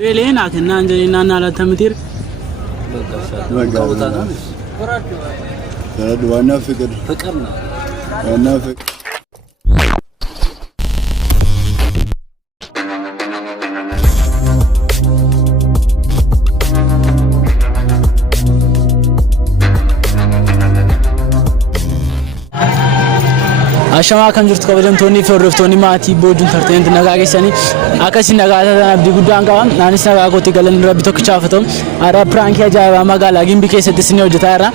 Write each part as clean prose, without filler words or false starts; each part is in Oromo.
Belena kenna anjena nala tamitir. Dua fikir. Fikirna. Fikir. Ashama kan jirtu kabajamtoonni fi hordoftoonni maatii boojun tarteen nagaa keessanii akkasiin nagaa ta'an abdii guddaan qaban naanis nagaa gootii galan rabbi tokkichaaf ta'u ara prank ajaa'ibaa magaalaa Gimbii keessatti isin hojjetaa jira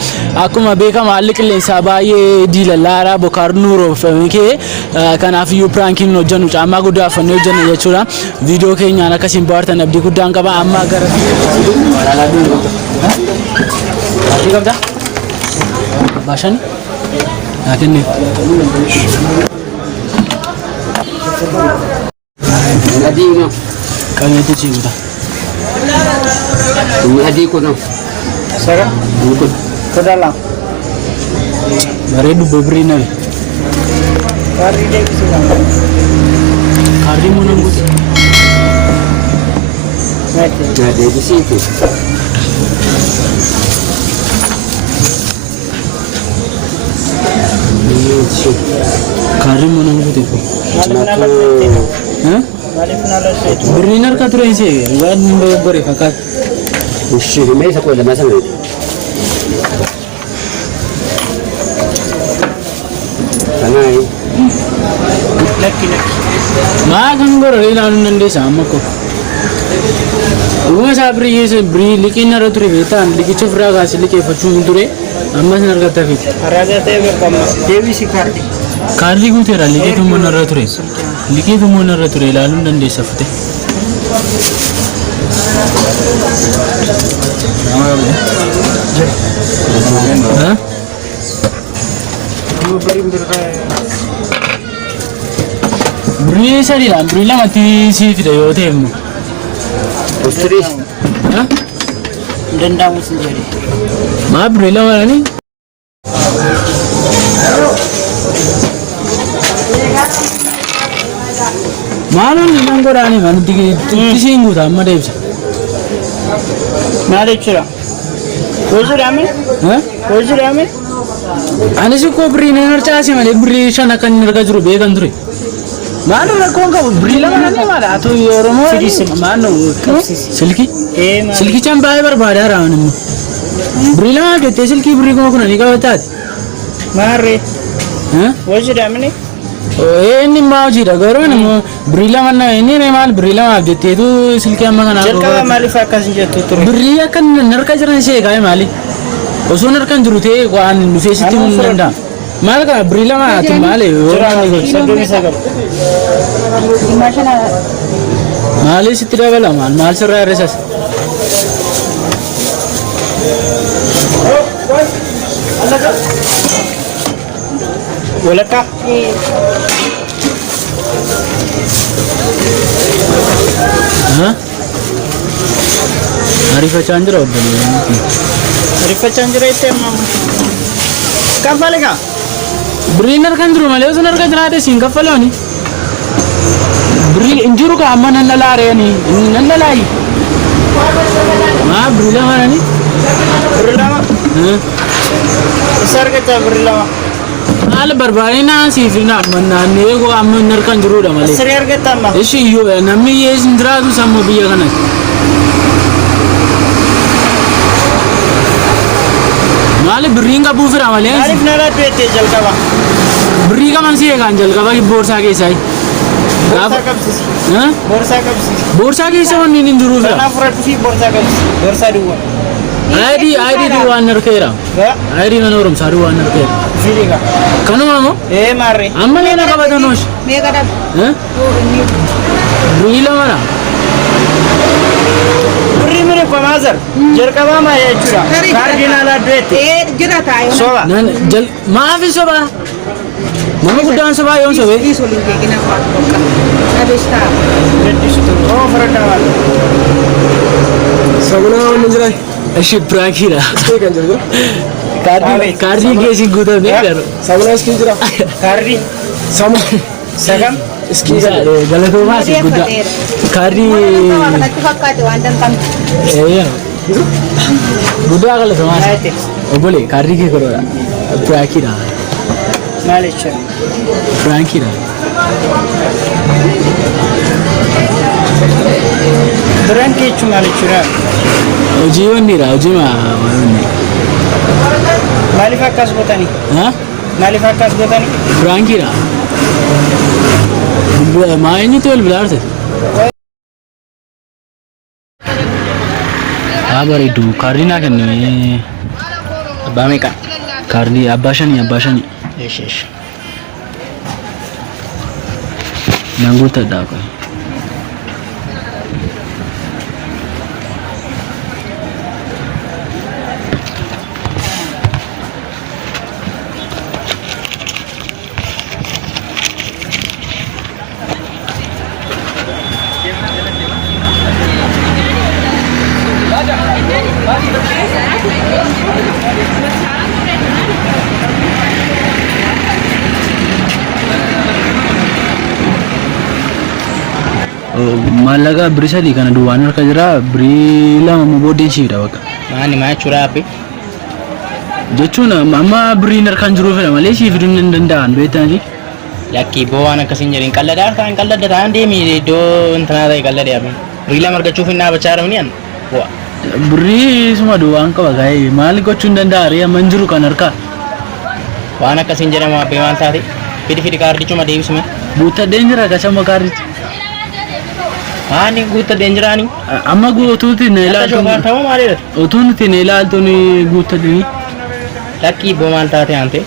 akkuma beekamu haalli qilleensaa baay'ee diilallaara bokaar nuuroo famikee kanaaf iyyuu prankiin hojjennu caammaa guddaa afannee hojjenna jechuudha viidiyoo keenyaan akkasiin bohaartan abdii guddaan qaba amma gara Bashani Akhirnya. Adi no. Kami itu cinta. Adi ko no. Sara? Ikut. Ke dalam. Mari dulu beri nabi. Kaardii deh bisa. Kaardii mau nunggu. Nah, di situ. Kaardii mana nunggu tu? Birrii narka ture sih, waan beri fakat. Ushi, mai sekolah masa ni. Tanai. Laki. Makan gor lalu nande sama ko. Rumah saya beri likin nara ture betan, likin cufra kasih likin facun ture. Amma narka tapi. Raja teh berkama. Dewi si kaardii. Kaardii guuteera liqiitu moonarra ture ilaaluun dandeessa fute. Birrii sadiidhaan birrii lamatti sii fida yoo ta'e immoo. Posturis. Danda'amu sin jedhe. Maa birrii lamaanii? Maalon nang godani man disingu ta amma deebsa. Maal jechuudha? Hojiidhaame? Hojiidhaame? Anis ko birrii nan harcaase malee birrii shan akka inni argaa jiru beekan ture. Maaloo rakkoon qabu birrii lama nan maala atu oromoo maaloo silki silkichaan baay'ee barbaadaa raawan immoo birrii lama jettee silkii birrii kuma kunanii qabataati. Maarree? Hojiidhaame? Ini mau jadi garong ni mau beri lama na ini memang beri lama update itu silki amma kana Jalkaba mali fakas jatuh tu. beri akan nerka jalan sih kaya mali oso nerkan jurute ko an nufesi mun nanda mal ka beri lama atu mali Sadu misal. mali sitira bala mal serra resas Bolehkah? Arifa Chandra udah Arifa Chandra itu emang kapal kah? Beri kan dulu malah usun kan jelade sing kapal ni beri injuru ka amma nan lare ni nan lai ma beri lama ni Beri lama. Besar kita beri lama. Al barbari na si fina manna ne ko amma narkan juru da male Seriar kita mah. ishi yo namni yes ndra du sammo biya kana male bringa bu fira male Arif nara duit jalkaba. bri ka man si kan jal ka ba borsa ke sai Borsa kapsis. Borsa kapsis. borsa ke sai ni nduru fira Karena furat sih borsa kapsis. Borsa dua. ID du wan narkera ID na norum saru wan narkera Sini kah? kanu mamo Mari. amma ne na ka ba donosh Mega dab. bri la mara Beri mere pemazar. Jalkaba mah ya curah. Kaardii nala duit. Jira tayo. Soba. nan jal maafi soba mama gudan soba yon sobe Isolin kayak gini apa? Habis tak. Duit situ. Oh furat awal. Sabuna menjerai. Ashi prakira Stay kan jago. kaardii geessi guutamee garu Sabuna ski jira. Kaardii. Sama. Sagam. Iski galatoomaa si guddaa. Kaardii Kanatti fakkaate waan danqamte. guddaa galatoomaa. Obbolee kaardii kee godhoodha. Firaankidha. Maal jechuudha? Firaankidha. Birankii jechuun maal jechuudha? Hojii wanniidha. Hojii Maaliif akkas gootanii? Maaliif akkas gootanii? Firaankidha. Maa eenyutu wal bilaarte? Bareedu kaardii naa kenname. Abbaa meeqa? Kaardii abbaa shanii. Eesh. Nan guuttadhaa qoy. Maallaqa birrii sadii kana duwwaan harka jira. Birrii lama immoo booddeen siifidha bakka. Maani maa jechuudha abbi? Jechuun amma birriin harkaan jiru fedha malee siifiduu hin danda'an beektanii. Lakkii boo waan akkasiin jedhin qalladaa harkaan qalladda ta'an deemi iddoo intanaa ta'e qalladee abbi. Birrii lama argachuuf hin dhaabachaa jiranii an. Birrii suma duwwaan qaba gaa'ee maal gochuu hin danda'a ree amma hin jiru kan harkaa. Waan akkasiin jedhamu abbi maal taate? Fidi kaardichuma deebisme. Guuttadheen jira akkasuma kaardichi. Maani guuttadheen jiraanii? Amma guutuutti na ilaaltu. Ta'uu maalidha? Utuu nuti na ilaaltu ni guuttadhanii. Lakkii boo maal taate ante?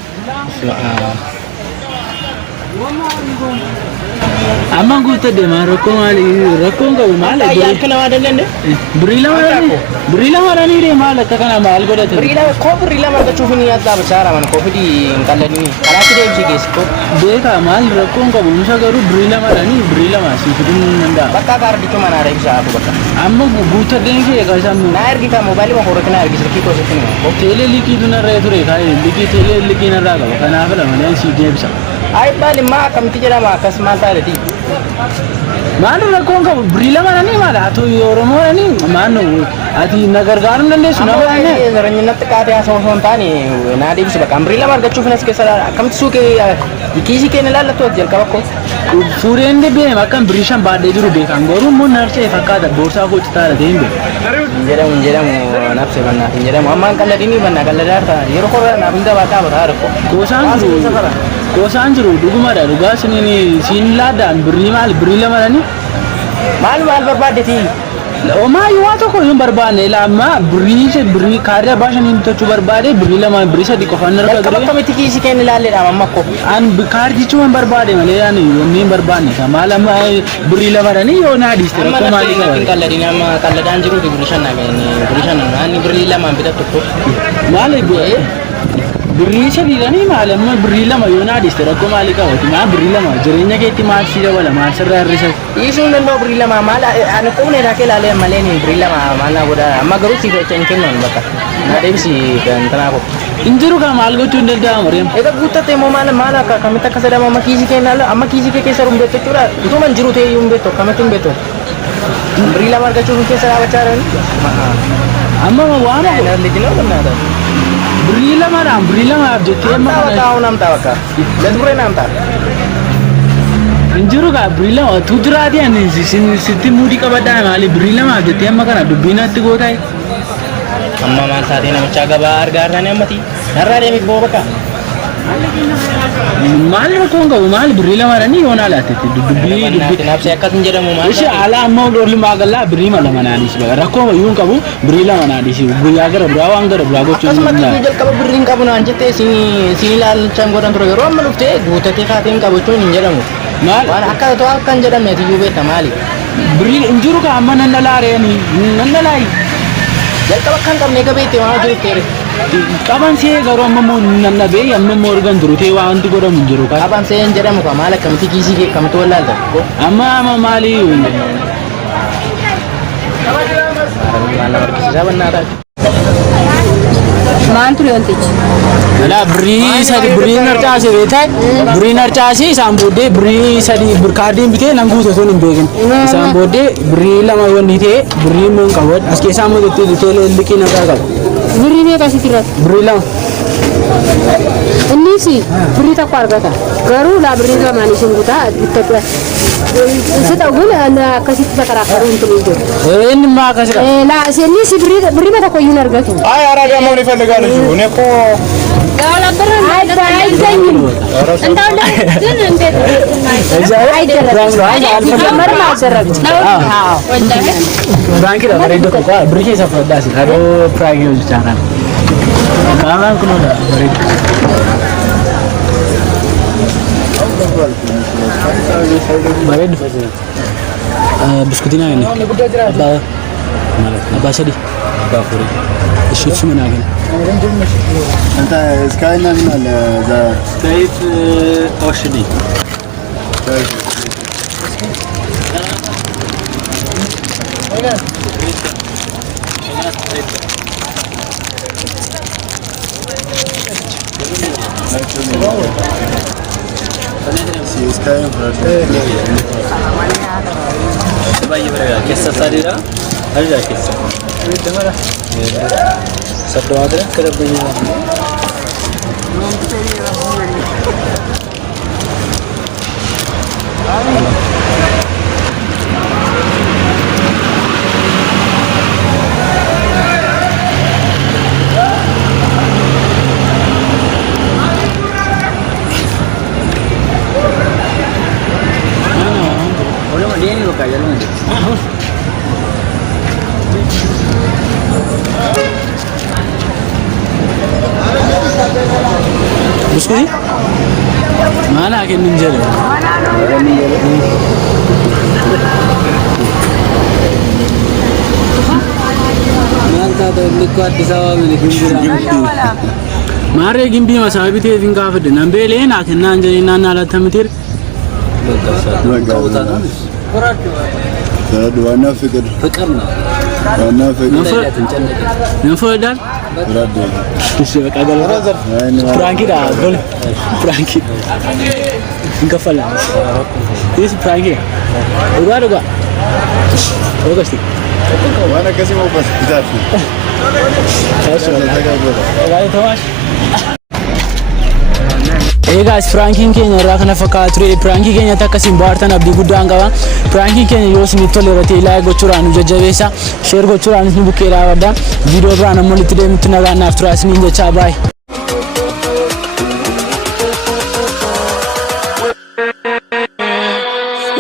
Amma guuttadhe maa rakkoo maali? Rakkoon qabu maal? Ayyaanka namaa dandeenye? Birrii lama dhanii maal akka kana maal godhate? Birrii lama argachuuf ni dhaabachaa jira mana koofidii hin qalladini. Karaatti deebisee geessi koo. Beekaa maal rakkoon qabu musa garuu birrii lama dhanii birrii lama si fiduu hin danda'a. Bakka kaardichuu manaa deebisaa hafu bakka. Amma guuttadheen kee qasan. Naa ergita moobaayilii makoorratti naa ergisa liqii koositti nima. Teelee liqii dunarree ture kaayee teelee liqii narraa qaba kanaaf lama si deebisa. Ay baali maa akkamitti jedhama akkas maal taateti? Maal rakkoon qabu birrii lama dhanii maal atu oromoo dhanii maal ati na gargaaruu dandeessu nama dhanii. Zaranyinatti qaatee haasawuu osoo hin taane naa deebisi bakka birrii lama argachuuf nas keessa akkamitti suuqee kiisii keenya ilaallattu jalqaba koo. Fuudheen deebi'eem akkan birrii shan baadhee jiru beekan garuu immoo narsee fakkaata boorsaa koo citaadha ta'een beeku. Hin jedhamu nafse bannaaf hin jedhamu ammaan qalladinii bannaa qalladaa ta'a yeroo korra naaf hin gabaataa bataa rakko. Gosaan jiru dhugumadha dhugaa siin laaddaan birrii maal birrii lama dhanii. Maal barbaaddeti? Omaayyuu waa tokko hin barbaanne amma birrii kaardii abbaa shanii bitachuu barbaade birrii lama birrii sadii qofaan harka ture. Akkamitti kiisii keenya ilaalleedha amma akkoo? An kaardichuma hin barbaade malee ani yommuu hin barbaanne maal amma birrii lama dhanii yoo naa dhiiste rakkoo maalii qaba? Amma qalladin amma qalladaan jiruuti birrii shan ani birrii lamaan bitattu. Maal birrii sadii dhanii maal amma birrii lama yoo naa dhiiste rakkoo maalii qabati? Maa birrii lama jireenya keetti maal si dabala maal sirraa hir'isa? Dhiisuu hin danda'u birrii lama maal ani qubnee taakee ilaalee malee birrii lama maal naa godha amma garuu si hin kennan bakka naa deebisi kan tanaa koo. Hin jiru kaa maal gochuu hin danda'amu reem. Egaa guuttatte immoo maal akka akkamitti akka sadama amma kiisii keenya amma kiisii kee keessa rumbeettu jechuudha utuma hin jiru ta'ee hin beektu akkamitti hin beektu. Birrii lama argachuuf keessa dhaabachaa jirani. Amma waan birrii lamaadhaan jettee amma namtaa bakka lasburee namtaa. Hin jiru kaa birrii lama tu jiraati ani sitti muudii qabadhaa maali birrii lamaaf jettee amma kana dubbiinatti gootaa. Amma maal taatee namicha gabaa argaa jiranii ammati narraa deemi boo bakka. Maal rakkoon qabu maal birrii lamaadhaanii yoo naa laattetti dubbii. Naafsi akkas hin jedhamu maal. Ishee alaa amma oolmaa gallaa birrii lama naadhiis rakkoo mayyuu qabu birrii lama naadhiis guyyaa gara biraa waan gara biraa gochuun. Akkasumatti jalqaba birrii qabu naan jettee siin ilaalchaan godhan ture yeroo amma dhuftee guuttatee kaatee hin qabachuun hin jedhamu. Maal waan akka ta'u akka hin jedhamneeti iyyuu beekta maali? Birrii hin jiru kaa amma nan dhalaareeni nan dhalaayi. Jalqaba kan qabnee gabeettee waan jiru teere. Qaban see garuu amma nan dhabee amma immoo argan jiru ta'e wanti godhamu hin jiru kaa. Qaban see hin jedhamu kaa maal akkamitti kiisii kee akkamitti wallaalta? Amma maali? Maal nama harkisiisaa bannaa taate. Maan ture wantichi? Ala birrii sadi birrii narcaase beektaa birrii narcaase isaan booddee birrii sadi kaardiin bitee nan guute sun hin beekin isaan booddee birrii lama wanni ta'e birrii mun qabu as keessaa mootii teelee liqii nagaa qabu. Birrii meeqa sitti irratti? Birrii lama. Innis birrii tokko argata. Garuu laa birrii lamaan isin guutaa bitta isa ta'uun akkasitti sakaraakaru hin tulu. Inni maa akkasidha? Laa innis birrii tokko iyyuu hin argatu. Ay araada moo ni falligaa jiru. Ne ko Frankie dah beredar kok, beri saya pedas. Aduh, Frankie jangan. Kanan kuno dah beredar. Beredar. Biskutin apa ini? Abbaa sadi. Ishit mana kan? anta iskaayna min ala za Kayf awshdi. si iskaayna farate Bayi berapa? Kisah sadira? Ada kisah. Satu ada kerapnya. Dia ni bukan jalan. Biskuit? Mana akan ninja? Manta tu likuat di sawah ni Gimbiitti. Mari Gimbiitti masa habis tu tinggal apa? Nampak le nak kena jadi nana lah tamatir. dua naaf fikir Fakarna. naaf fikir Nampak dah? berada Siapa kagak? Frankie dah, boleh. Frankie. Enggak fala. Ini Frankie. Udah juga. Oh pasti. mana kasih mau pas kita Saya sudah. Agak itu mas. Guys, Frankie keenya irraa kana fakkaatu ture. Frankie keenya takkasin baartan abdii guddaan qaba. Frankie keenya yoo isin tolle irratti like gochuudhaan nu jajjabeessa, share gochuudhaan nu bukkee dhaabadha. Viidiyoo biraan ammoo itti deemtu nagaan naaf turaa isiniin jechaa bye.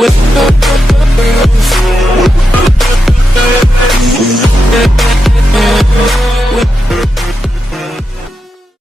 With